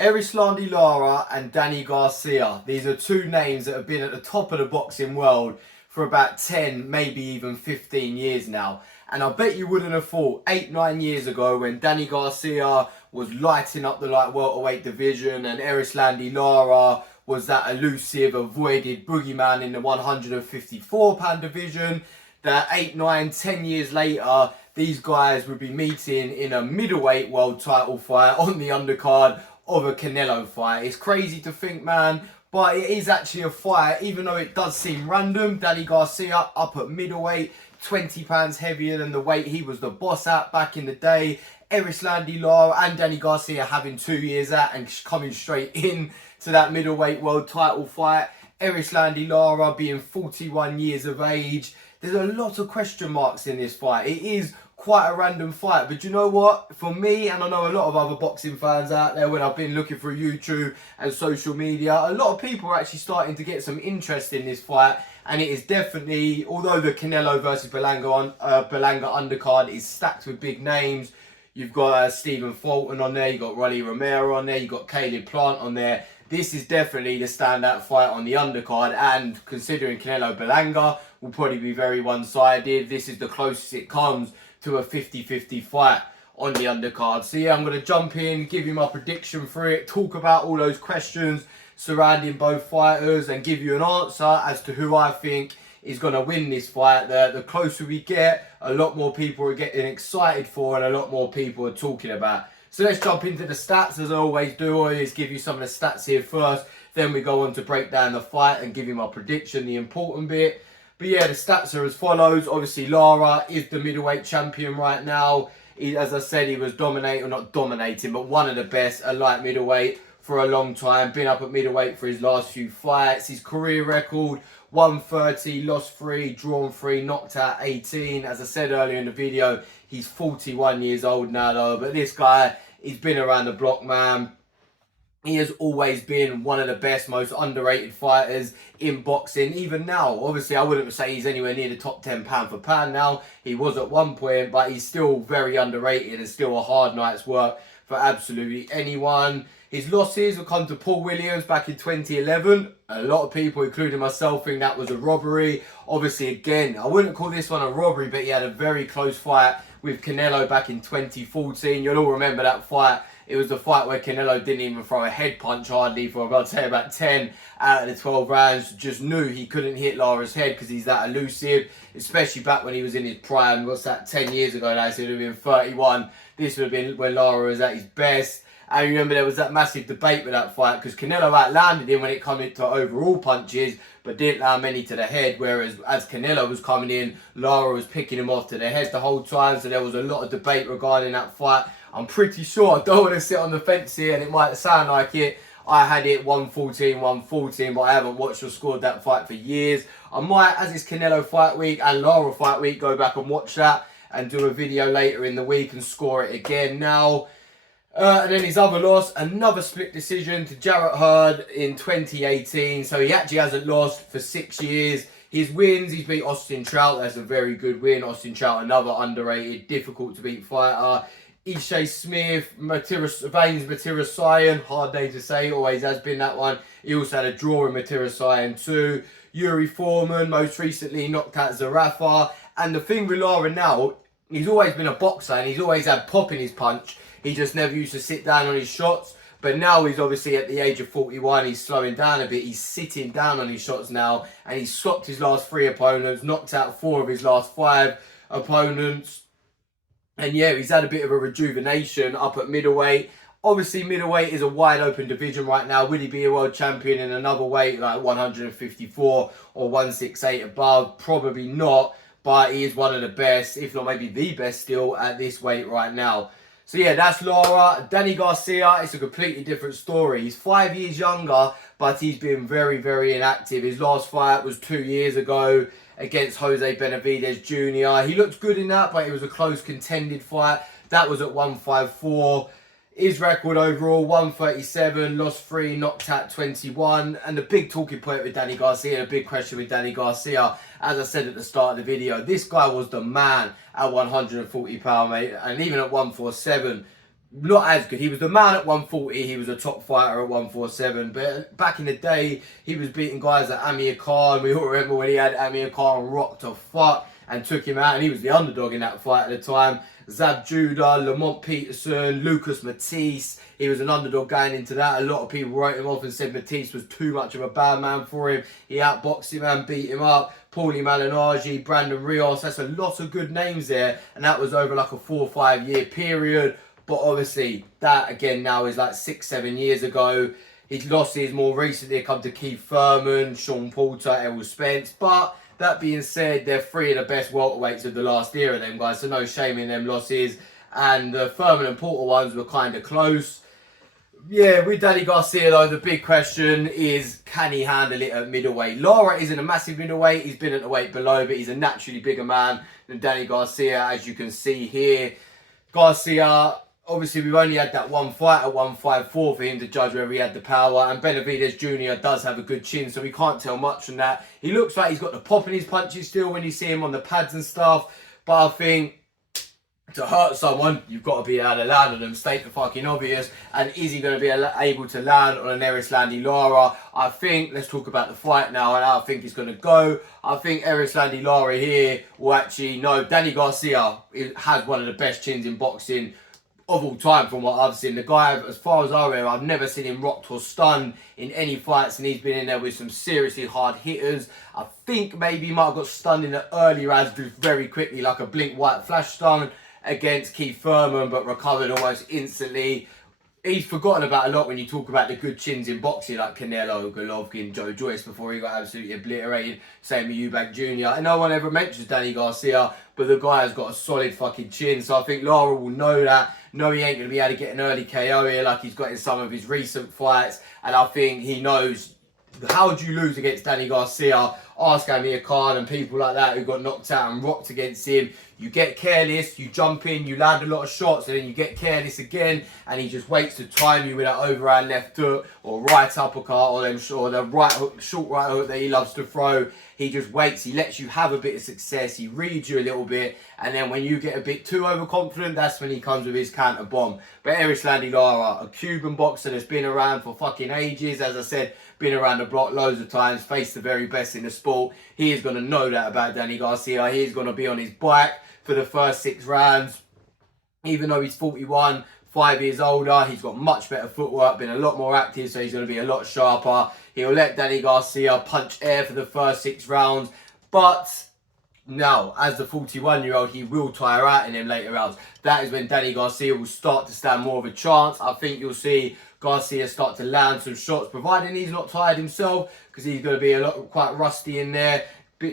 Erislandy Lara and Danny Garcia. These are two names that have been at the top of the boxing world for about 10, maybe even 15 years now. And I bet you wouldn't have thought 8, 9 years ago when Danny Garcia was lighting up the light welterweight division and Erislandy Lara was that elusive, avoided boogeyman in the 154-pound division, that 8, 9, 10 years later, these guys would be meeting in a middleweight world title fight on the undercard of a Canelo fight. It's crazy to think, man, but it is actually a fight, even though it does seem random. Danny Garcia up at middleweight, 20 pounds heavier than the weight he was the boss at back in the day. Erislandy Lara and Danny Garcia having 2 years at and coming straight in to that middleweight world title fight. Erislandy Lara being 41 years of age. There's a lot of question marks in this fight. It is quite a random fight, but you know what? For me, and I know a lot of other boxing fans out there, when I've been looking through YouTube and social media, a lot of people are actually starting to get some interest in this fight. And it is definitely, although the Canelo versus Berlanga undercard is stacked with big names, you've got Stephen Fulton on there, you've got Rolly Romero on there, you've got Caleb Plant on there. This is definitely the standout fight on the undercard, and considering Canelo Berlanga will probably be very one-sided, this is the closest it comes to a 50-50 fight on the undercard. So yeah, I'm going to jump in, give you my prediction for it, talk about all those questions surrounding both fighters and give you an answer as to who I think is going to win this fight. The closer we get, a lot more people are getting excited for and a lot more people are talking about. So let's jump into the stats as I always do. I always give you some of the stats here first, then we go on to break down the fight and give you my prediction, the important bit. But yeah, the stats are as follows. Obviously, Lara is the middleweight champion right now. As I said, he was dominating, or not dominating, but one of the best at light middleweight for a long time. Been up at middleweight for his last few fights. His career record, 130, lost 3, drawn 3, knocked out 18. As I said earlier in the video, he's 41 years old now though. But this guy, he's been around the block, man. He has always been one of the best, most underrated fighters in boxing. Even now, obviously, I wouldn't say he's anywhere near the top 10 pound for pound now. He was at one point, but he's still very underrated and still a hard night's work for absolutely anyone. His losses will come to Paul Williams back in 2011. A lot of people, including myself, think that was a robbery. Obviously, again, I wouldn't call this one a robbery, but he had a very close fight with Canelo back in 2014. You'll all remember that fight. It was the fight where Canelo didn't even throw a head punch hardly for, I'd say, about 10 out of the 12 rounds. Just knew he couldn't hit Lara's head because he's that elusive, especially back when he was in his prime. What's that, 10 years ago now? So it would have been 31. This would have been when Lara was at his best. I remember there was that massive debate with that fight because Canelo outlanded him when it came to overall punches, but didn't land many to the head, whereas as Canelo was coming in, Lara was picking him off to the head the whole time. So there was a lot of debate regarding that fight. I'm pretty sure, I don't want to sit on the fence here and it might sound like it, I had it 114, but I haven't watched or scored that fight for years. I might, as it's Canelo fight week and Lara fight week, go back and watch that and do a video later in the week and score it again now. And then his other loss, another split decision to Jarrett Hurd in 2018. So he actually hasn't lost for 6 years. His wins, he's beat Austin Trout. That's a very good win. Austin Trout, another underrated, difficult to beat fighter. Ishe Smith, Vains Matirasayan, hard name to say, always has been that one. He also had a draw in Matirasayan too. Yuri Foreman, most recently knocked out Zarafa. And the thing with Lara now, he's always been a boxer and he's always had pop in his punch. He just never used to sit down on his shots. But now he's obviously at the age of 41, he's slowing down a bit. He's sitting down on his shots now. And he's stopped his last 3 opponents, knocked out 4 of his last 5 opponents. And yeah, he's had a bit of a rejuvenation up at middleweight. Obviously, middleweight is a wide open division right now. Will he be a world champion in another weight like 154 or 168 above? Probably not. But he is one of the best, if not maybe the best still at this weight right now. So yeah, that's Lara. Danny Garcia, it's a completely different story. He's 5 years younger, but he's been very, very inactive. His last fight was 2 years ago against Jose Benavidez Jr. He looked good in that, but it was a close contended fight. That was at 154. His record overall, 137, lost 3, knocked out 21. And the big talking point with Danny Garcia, the big question with Danny Garcia, as I said at the start of the video, this guy was the man at 140 pound, mate. And even at 147, not as good. He was the man at 140. He was a top fighter at 147. But back in the day, he was beating guys like Amir Khan. We all remember when he had Amir Khan rocked to fuck and took him out. And he was the underdog in that fight at the time. Zab Judah, Lamont Peterson, Lucas Matisse. He was an underdog going into that. A lot of people wrote him off and said Matisse was too much of a bad man for him. He outboxed him and beat him up. Paulie Malignaggi, Brandon Rios. That's a lot of good names there. And that was over like a 4 or 5 year period. But obviously, that again now is like 6, 7 years ago. His losses more recently come to Keith Thurman, Sean Porter, Errol Spence. But that being said, they're 3 of the best welterweights of the last era, them guys. So no shame in them losses. And the Thurman and Porter ones were kind of close. Yeah, with Danny Garcia though, the big question is, can he handle it at middleweight? Lara isn't a massive middleweight. He's been at the weight below, but he's a naturally bigger man than Danny Garcia, as you can see here. Garcia, obviously, we've only had that one fight at 154 for him to judge whether he had the power. And Benavidez Jr. does have a good chin, so we can't tell much from that. He looks like he's got the pop in his punches still when you see him on the pads and stuff. But I think to hurt someone, you've got to be able to land on them, state the fucking obvious. And is he going to be able to land on an Erislandy Lara? I think, let's talk about the fight now and how I think it's going to go. I think Erislandy Lara here will actually, no, Danny Garcia has one of the best chins in boxing of all time from what I've seen. The guy, as far as I'm aware, I've never seen him rocked or stunned in any fights, and he's been in there with some seriously hard hitters. I think maybe he might have got stunned in the early rounds very quickly, like a blink white flash stun against Keith Thurman, but recovered almost instantly. He's forgotten about a lot when you talk about the good chins in boxing, like Canelo, Golovkin, Joe Joyce, before he got absolutely obliterated. Same with Eubank Jr. And no one ever mentions Danny Garcia, but the guy has got a solid fucking chin. So I think Lara will know that. No, he ain't going to be able to get an early KO here like he's got in some of his recent fights. And I think he knows, how do you lose against Danny Garcia? Ask Amir Khan and people like that who got knocked out and rocked against him. You get careless, you jump in, you land a lot of shots, and then you get careless again, and he just waits to time you with that overhand left hook or right uppercut or the right hook, short right hook that he loves to throw. He just waits, he lets you have a bit of success, he reads you a little bit, and then when you get a bit too overconfident, that's when he comes with his counter bomb. But Erislandy Lara, a Cuban boxer that's been around for fucking ages, as I said, been around the block loads of times, faced the very best in the sport. He is going to know that about Danny Garcia. He is going to be on his back for the first 6 rounds. Even though he's 41, 5 years older, he's got much better footwork, been a lot more active, so he's going to be a lot sharper. He'll let Danny Garcia punch air for the first 6 rounds. But now, as the 41-year-old, he will tire out in them later rounds. That is when Danny Garcia will start to stand more of a chance. I think you'll see Garcia start to land some shots, providing he's not tired himself, because he's going to be quite rusty in there.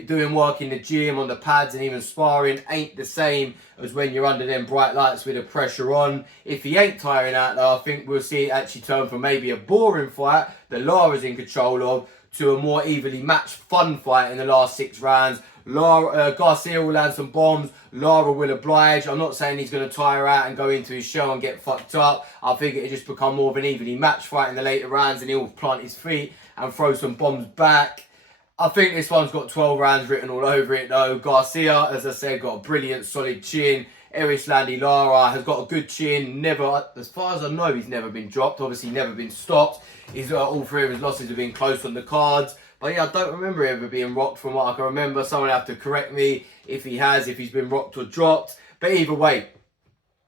Doing work in the gym, on the pads, and even sparring ain't the same as when you're under them bright lights with the pressure on. If he ain't tiring out though, I think we'll see it actually turn from maybe a boring fight that Lara's in control of to a more evenly matched fun fight in the last 6 rounds. Garcia will land some bombs. Lara will oblige. I'm not saying he's going to tire out and go into his shell and get fucked up. I think it'll just become more of an evenly matched fight in the later rounds, and he'll plant his feet and throw some bombs back. I think this one's got 12 rounds written all over it though. Garcia, as I said, got a brilliant solid chin. Erislandy Lara has got a good chin. Never, as far as I know, he's never been dropped. Obviously never been stopped. All 3 of his losses have been close on the cards. But yeah, I don't remember him ever being rocked from what I can remember. Someone have to correct me if he has, if he's been rocked or dropped. But either way,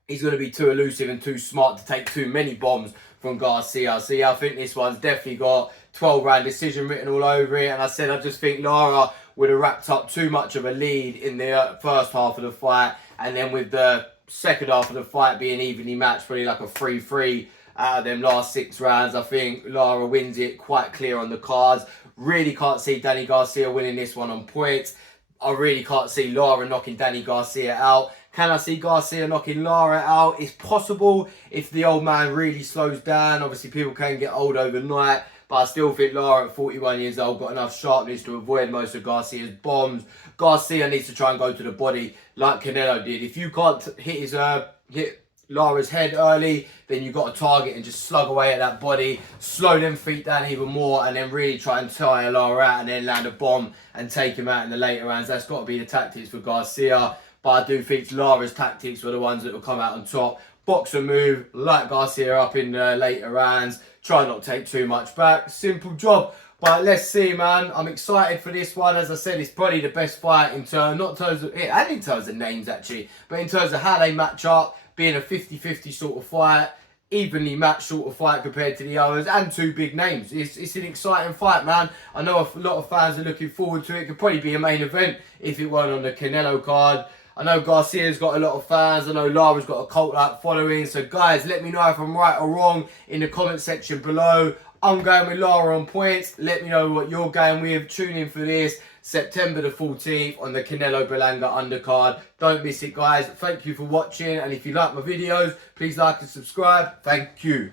he's going to be too elusive and too smart to take too many bombs from Garcia. So yeah, I think this one's definitely got 12-round decision written all over it. And I said, I just think Lara would have wrapped up too much of a lead in the first half of the fight. And then with the second half of the fight being evenly matched, probably like a 3-3 out of them last 6 rounds, I think Lara wins it quite clear on the cards. Really can't see Danny Garcia winning this one on points. I really can't see Lara knocking Danny Garcia out. Can I see Garcia knocking Lara out? It's possible if the old man really slows down. Obviously, people can get old overnight. But I still think Lara at 41 years old got enough sharpness to avoid most of Garcia's bombs. Garcia needs to try and go to the body like Canelo did. If you can't hit Lara's head early, then you've got to target and just slug away at that body, slow them feet down even more, and then really try and tire Lara out and then land a bomb and take him out in the later rounds. That's got to be the tactics for Garcia. But I do think Lara's tactics were the ones that will come out on top box and move, light Garcia up in the later rounds, try not to take too much back. Simple job. But let's see, man. I'm excited for this one. As I said, it's probably the best fight in terms, not in terms of, and in terms of names actually, but in terms of how they match up, being a 50-50 sort of fight, evenly matched sort of fight compared to the others, and two big names. It's an exciting fight, man. I know a lot of fans are looking forward to it. It could probably be a main event if it weren't on the Canelo card. I know Garcia's got a lot of fans. I know Lara's got a cult-like following. So, guys, let me know if I'm right or wrong in the comment section below. I'm going with Lara on points. Let me know what you're going with. Tune in for this September the 14th on the Canelo Berlanga undercard. Don't miss it, guys. Thank you for watching. And if you like my videos, please like and subscribe. Thank you.